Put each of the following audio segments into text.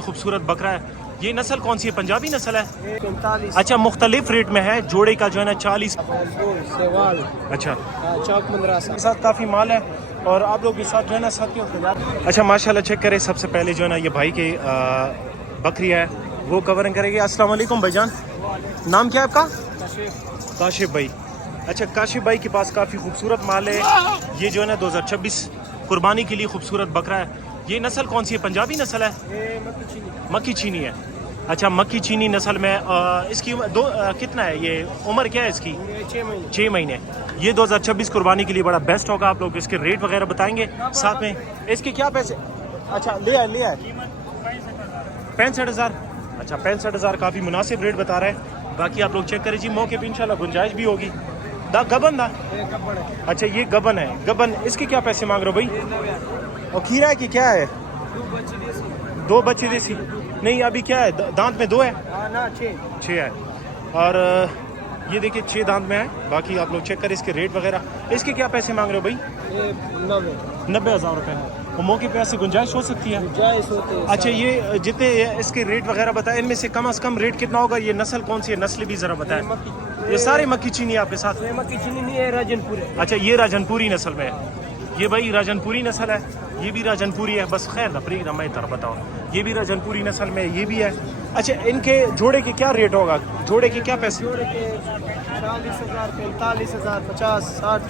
खूबसूरत बकरा है। ये नस्ल कौन सी है? पंजाबी नस्ल है। 45 अच्छा, मुख्तलिफ रेट में है। जोड़े का जो है ना 40। सेवाल अच्छा, चौक मदरसा के साथ काफ़ी माल है और आप लोग के साथ जो है ना साथियों को। अच्छा माशाल्लाह, चेक करें। सबसे पहले जो है ना ये भाई के बकरी है वो कवरिंग करेंगे। अस्सलाम वालेकुम भाईजान, नाम क्या है आपका? काशिफ भाई। अच्छा, काशिफ भाई के पास काफ़ी खूबसूरत माल है। ये जो है ना 2026 कुर्बानी के लिए खूबसूरत बकरा है। ये नस्ल कौन सी है? पंजाबी नस्ल है। मक्की चीनी है। अच्छा, मक्की चीनी नस्ल में इसकी कितना है? ये उम्र क्या है इसकी? 6 महीने। ये 2026 कुर्बानी के लिए बड़ा बेस्ट होगा। आप लोग इसके रेट वगैरह बताएंगे साथ में। इसके क्या पैसे? अच्छा, ले आए 65,000। अच्छा, 65,000 काफ़ी मुनासिब रेट बता रहा है। बाकी आप लोग चेक करें जी, मौके पे इंशाल्लाह गुंजाइश भी होगी। गबन दा। अच्छा, ये गबन है। गबन, इसके क्या पैसे मांग रहे हो भाई? और खीरा है कि क्या है? 2 बच्चे देसी। नहीं, अभी क्या है? दांत में 2 है। 6 है। और ये देखिए 6 दांत में है। बाकी आप लोग चेक करें इसके रेट वगैरह। इसके क्या पैसे मांग रहे हो भाई? 90,000 रुपये। और मौके पे ऐसे गुंजाइश हो सकती है? अच्छा, ये जितने इसके रेट वगैरह बताए, इनमें से कम रेट कितना होगा? ये नस्ल कौन सी है? नस्ल भी ज़रा बताएं। ये सारे मक्की चीनी आपके साथ? मक्की चीनी नहीं है, राजनपुर है। अच्छा, ये राजनपुरी नस्ल में है। ये भाई राजनपुरी नस्ल है। ये भी राजनपुरी है। बस खैर नफरी ना मैं तरह बताऊँ, ये भी राजनपुरी नस्ल में है। ये भी है। अच्छा, इनके जोड़े के क्या रेट होगा? जोड़े के क्या पैसे? जोड़े के 40,000, 45,000, 50, 60।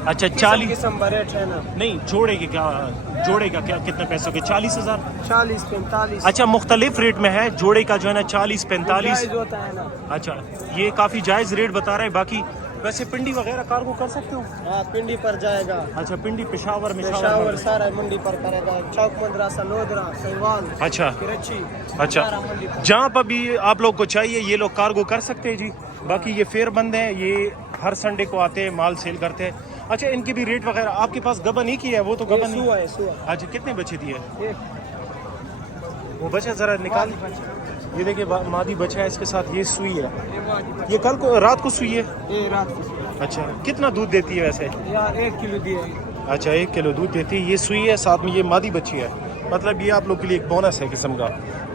अच्छा, 40 रेट है ना। नहीं, जोड़े का क्या कितने पैसों के? 40,000। 40, 45। अच्छा, मुख्तलिफ रेट में है। जोड़े का जो है ना 40, 45 होता है ना। अच्छा, ये काफ़ी जायज़ रेट बता रहे हैं। बाकी वैसे पिंडी वगैरह कार्गो कर सकते हो? हाँ, पिंडी पर जाएगा। अच्छा, पिंडी पेशावर में सारा मंडी पर करेगा। चौक मदरसा, लोधरा, सहीवाल। अच्छा कराची। अच्छा, जहाँ पर भी आप लोग को चाहिए ये लोग कार्गो कर सकते हैं जी। बाकी ये फेयर बंद है, ये हर संडे को आते हैं, माल सेल करते हैं। अच्छा, इनकी भी रेट वगैरह आपके पास? गबन ही की है वो तो? गबन सुआ है। अच्छा, कितने बच्चे दिए? वो बच्चा ज़रा निकाल। ये देखिए मादी बच्चा है, इसके साथ ये सुई है। ये कल को रात को सुई है? रात को। अच्छा, कितना दूध देती है वैसे? यार 1 किलो दिए। अच्छा, 1 किलो दूध देती है। ये सुई है, साथ में ये मादी बच्ची है। मतलब ये आप लोग के लिए एक बोनस है किस्म का।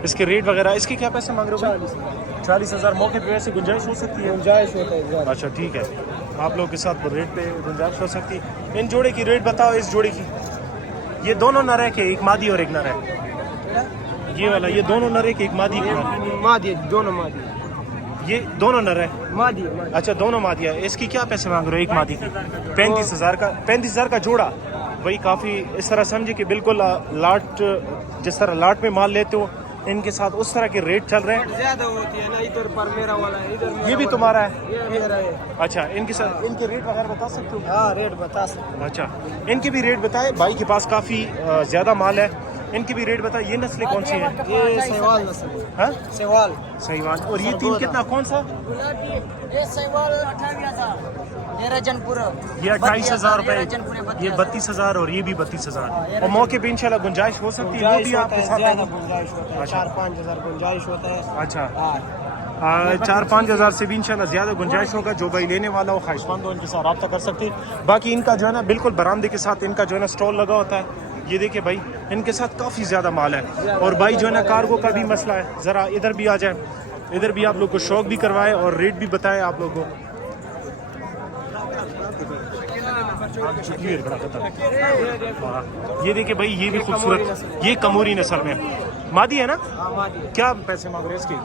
इसके रेट वगैरह, इसके क्या पैसे मांग रहे हो? 40,000। मौके पे वैसे गुंजाइश हो सकती है? गुंजाइश होता है। अच्छा, ठीक है। आप लोग के साथ रेट पे गुंजाइश हो सकती है। इन जोड़े की रेट बताओ। इस जोड़े की, ये दोनों नर है कि एक मादी और एक नर है? ये वाला, ये दोनों नर है कि एक मादी? मादी, दोनों मादी। ये दोनों नर है? मादी। अच्छा, दोनों मादिया। इसकी क्या पैसे मांग रहे हो एक मादी की? 35,000 का। 35,000 का जोड़ा। वही काफ़ी इस तरह समझे कि बिल्कुल लाट, जिस तरह लाट में माल लेते हो इनके साथ उस तरह के रेट चल रहे हैं। ज्यादा होती है ना। इधर पर मेरा वाला है, इधर ये भी तुम्हारा है? ये मेरा है। अच्छा, इनके साथ इनके रेट वगैरह बता सकते हो? हाँ, रेट बता सकते। अच्छा, इनके भी रेट बताए। भाई के पास काफ़ी ज़्यादा माल है। इनकी भी रेट बताए। ये नस्लें कौन सी हैं? ये सहीवाल नस्ल है। हाँ, सहीवाल। और ये 3 कितना, कौन सा? ये सहीवाल 28,000। ये राजनपुर। ये 28,000 रुपए। ये 32,000 और ये भी 32,000। और मौके पे इंशाल्लाह गुंजाइश हो सकती है? वो भी आपके साथ है? गुंजाइश होता है। 4-5 हजार गुंजाइश होता है। अच्छा, 4-5 हज़ार से भी इंशाल्लाह ज़्यादा गुंजाइश होगा। जो भाई लेने वाला हो, ख्वाहिशमंद हो, इनके साथ रब्ता कर सकते हैं। बाकी इनका जो है ना बिल्कुल बरामदे के साथ इनका जो है ना स्टॉल लगा होता है। ये देखिए भाई, इनके साथ काफ़ी ज़्यादा माल है। और भाई जो है ना कार्गो का भी मसला है। ज़रा इधर भी आ जाए, इधर भी आप लोग को शौक भी करवाए और रेट भी बताएं आप लोग को। ये देखिए भाई, ये भी खूबसूरत, ये कमोरी नस्ल में मादी है ना? क्या पैसे मांग रहे हैं इसके?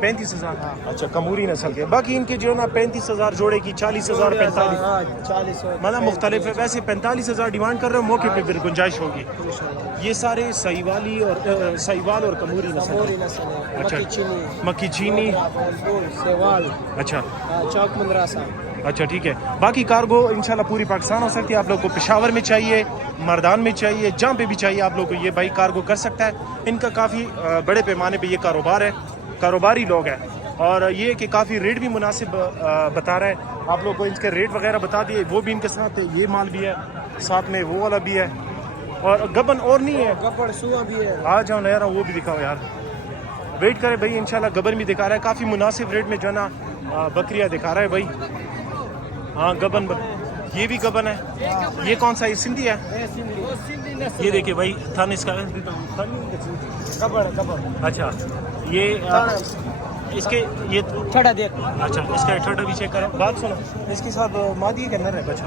35,000। अच्छा, कमोरी नस्ल के। बाकी इनके जो है ना 35,000 जोड़े की, 40,000, 45 मतलब मुख्तलिफ है। वैसे 45,000 डिमांड कर रहे हो, मौके पे फिर गुंजाइश होगी। ये सारे सहीवाल और कमोरी नस्ल। अच्छा, मक्की चीनी। अच्छा, चौक मदरसा। अच्छा, ठीक है। बाकी कार्गो इंशाल्लाह पूरी पाकिस्तान हो सकती है। आप लोग को पेशावर में चाहिए, मर्दान में चाहिए, जहाँ पे भी चाहिए आप लोग को ये भाई कार्गो कर सकता है। इनका काफ़ी बड़े पैमाने पे ये कारोबार है, कारोबारी लोग हैं। और ये कि काफ़ी रेट भी मुनासिब बता रहा है। आप लोग को इसके रेट वगैरह बता दिए। वो भी इनके साथ है, ये माल भी है, साथ में वो वाला भी है। और गबन और नहीं है? गबन सुआ भी है। आ जाओ ना यार, वो भी दिखाओ यार। वेट करें भाई, इंशाल्लाह गबन भी दिखा रहा है। काफ़ी मुनासिब रेट में जो है ना बकरियाँ दिखा रहा है भाई। हाँ, गबन یہ بھی گبن ہے. یہ کون سا, یہ سندھی ہے؟ یہ دیکھیے بھائی تھن اس کا. اچھا یہ اس کے یہ تھوڑا دیکھ اچھا اس کا ٹھڈا بھی چیک کرو. بات سنو, اس کے ساتھ مادی ہے کہ نر ہے بچہ؟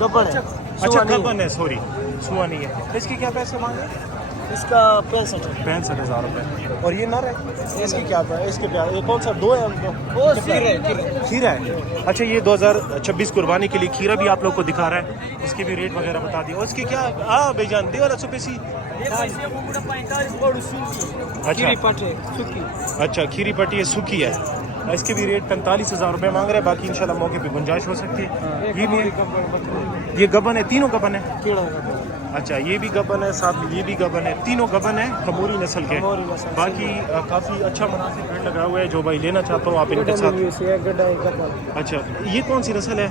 گبڑ ہے. اچھا گبن ہے, سوری سوا نہیں ہے. اس کے کیا پیسے مانگے؟ اس کا 65 65,000 روپے. اور یہ نر ہے, اس کی کیا ہے؟ اس کے یہ کون سا دو ہے؟ وہ کھیرا کھیرا ہے. اچھا یہ 2026 قربانی کے لیے کھیرا بھی آپ لوگ کو دکھا رہا ہے, اس کی بھی ریٹ وغیرہ بتا دیا. اور اس کی کیا بھائی جان دیوالا سپیسی. اچھا کھیری پٹی ہے, سوکھی ہے. اس کی بھی ریٹ 45,000 روپے مانگ رہے ہیں. باقی انشاءاللہ موقع پہ گنجائش ہو سکتی ہے. یہ بھی یہ گبن ہے, تینوں گبن ہے. اچھا یہ بھی گبن ہے, ساتھ میں یہ بھی گبن ہے. تینوں گبن ہے کموری نسل کے. باقی کافی اچھا مناسب ریٹ لگا ہوا ہے. جو بھائی لینا چاہتا ہو آپ ان کے ساتھ. اچھا یہ کون سی نسل ہے؟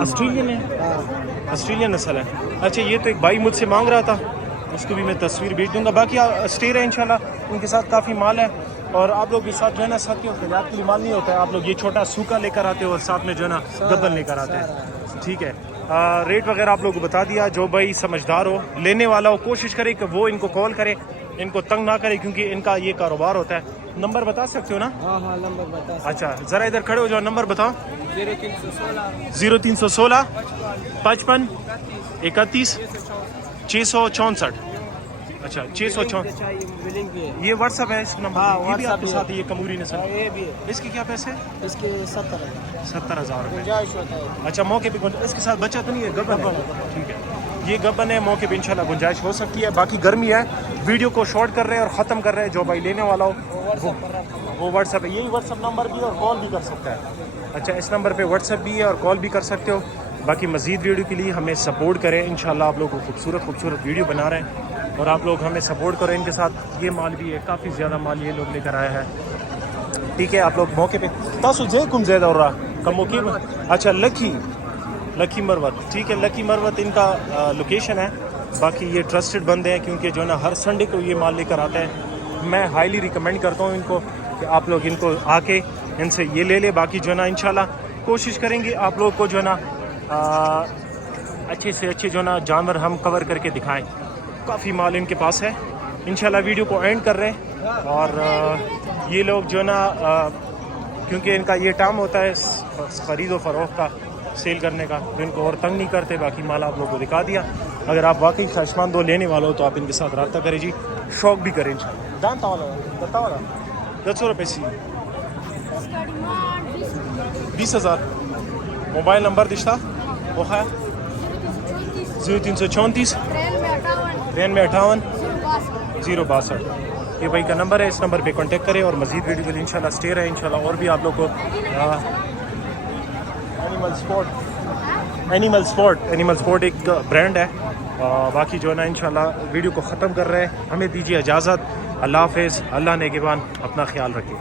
آسٹریلین ہے, آسٹریلین نسل ہے. اچھا یہ تو ایک بھائی مجھ سے مانگ رہا تھا, اس کو بھی میں تصویر بھیج دوں گا. باقی اسٹیر ہے انشاءاللہ, ان کے ساتھ کافی مال ہے. اور آپ لوگ کے ساتھ جو ہے نا ساتھ کے لیے مال نہیں ہوتا ہے. آپ لوگ یہ چھوٹا سوکھا لے کر آتے ہو اور ساتھ میں جو ہے نا گبن لے کر آتے ہیں. ٹھیک ہے, ریٹ وغیرہ آپ لوگوں کو بتا دیا. جو بھائی سمجھدار ہو, لینے والا ہو, کوشش کرے کہ وہ ان کو کال کرے, ان کو تنگ نہ کرے, کیونکہ ان کا یہ کاروبار ہوتا ہے. نمبر بتا سکتے ہو نا؟ ہاں نمبر بتا. اچھا ذرا ادھر کھڑے ہو جاؤ, نمبر بتاؤ. 0316 55 31 664. اچھا 664. یہ واٹس ایپ ہے اس نمبر, یہ بھی آپ کے ساتھ. یہ کموری نسل, یہ بھی ہے. اس کے کیا پیسے؟ اس کے 70 ہے. 70,000 روپے. گنجائش ہوتا ہے. اچھا موقع پہ اس کے ساتھ بچہ تو نہیں ہے؟ گبن ہے. ٹھیک ہے, یہ گبن ہے, موقع پہ انشاءاللہ گنجائش ہو سکتی ہے. باقی گرمی ہے, ویڈیو کو شارٹ کر رہے ہیں اور ختم کر رہے ہیں. جو بھائی لینے والا ہو وہ واٹس ایپ ہے. یہی واٹس ایپ نمبر بھی ہے اور کال بھی کر سکتا ہے. اچھا اس نمبر پہ واٹس ایپ بھی ہے اور کال بھی کر سکتے ہو. باقی مزید ویڈیو کے لیے ہمیں سپورٹ کریں. انشاءاللہ آپ لوگوں کو خوبصورت ویڈیو بنا رہے ہیں اور آپ لوگ ہمیں سپورٹ کریں. ان کے ساتھ یہ مال بھی ہے, کافی زیادہ مال یہ لوگ لے کر آیا ہے. ٹھیک ہے, آپ لوگ موقع پہ تاسو جے کم زیادہ ہو رہا کم موقع میں. اچھا لکی مروت. ٹھیک ہے, لکی مروت ان کا لوکیشن ہے. باقی یہ ٹرسٹڈ بندے ہیں, کیونکہ جو ہے نا ہر سنڈے کو یہ مال لے کر آتے ہیں. میں ہائیلی ریکمینڈ کرتا ہوں ان کو کہ آپ لوگ ان کو آ کے ان سے یہ لے لے. باقی جو ہے نا انشاءاللہ کوشش کریں گے آپ لوگ کو جو ہے نا اچھے سے اچھے جو ہے نا جانور ہم کور کر کے دکھائیں. کافی مال ان کے پاس ہے. انشاءاللہ ویڈیو کو اینڈ کر رہے ہیں. اور یہ لوگ جو ہے نا کیونکہ ان کا یہ ٹائم ہوتا ہے خرید و فروخت کا, سیل کرنے کا, تو ان کو اور تنگ نہیں کرتے. باقی مال آپ لوگوں کو دکھا دیا. اگر آپ واقعی خواہشمند ہو, لینے والے ہو, تو آپ ان کے ساتھ رابطہ کریں جی. شوق بھی کریں انشاءاللہ. دانتا والا بتا والا 10 روپے سی 20,000. موبائل نمبر دشتا وہ ہے 0334 9358 062. یہ بھائی کا نمبر ہے, اس نمبر پہ کانٹیکٹ کریں. اور مزید ویڈیو کے لیے انشاءاللہ اسٹے رہے انشاءاللہ. اور بھی آپ لوگ کو اینیمل سپورٹ ایک برانڈ ہے. باقی جو ہے نا انشاءاللہ ویڈیو کو ختم کر رہے ہیں. ہمیں دیجیے اجازت. اللہ حافظ. اللہ نگہبان. اپنا خیال رکھیں.